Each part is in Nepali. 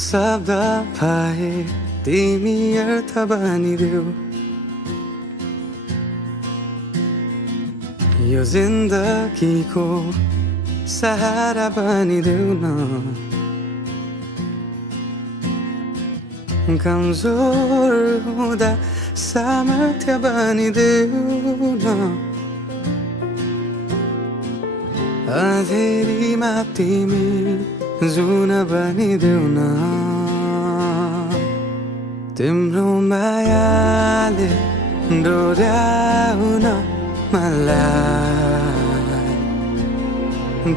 शब्द पाए तिमी अर्थ बनिदेऊ यो जिन्दगीको सहारा बनिदेऊ न कमजोर हुँदा सामर्थ्य बनिदेऊ न अँधेरीमा तिमी जुन बनिदेऊ न तिम्रो मायाले डोर्याउन मलाई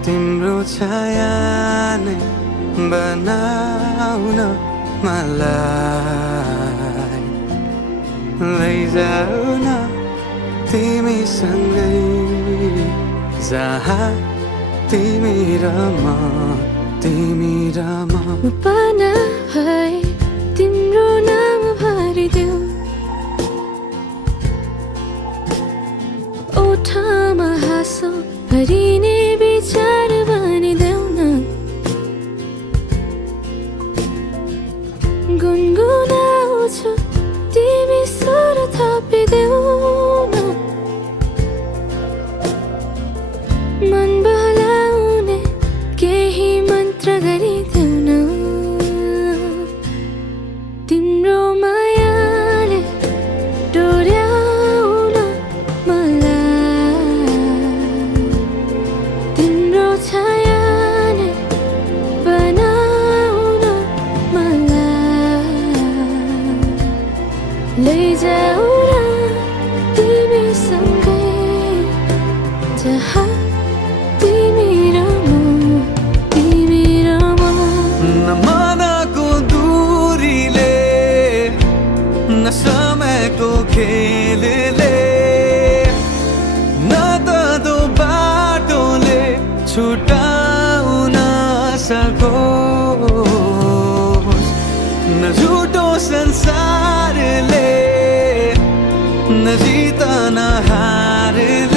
तिम्रो छायाले बनाउन मलाई लैजाऊ न तिमीसँगै जहाँ तिमी र म पाना भए तिम्रो नाम भरिदेऊ ओठमा हाँसो भरिने विचार बनिदेऊ न गुनगुनाउँछु तिमी स्वर थपिदेऊ न मन बहलाउने केही मन्त्र गरिदेऊ न तिम्रो मायाले डोर्याउन मलाई तिम्रो छायाले बनाउन मलाई लैजाऊ न तिमीसँगै जहाँ तिमी र म नमनको दूरीले न समयको खेलले न त दो बाटोले छुटाउन सकोस् न झुटो संसारले न जित न हारले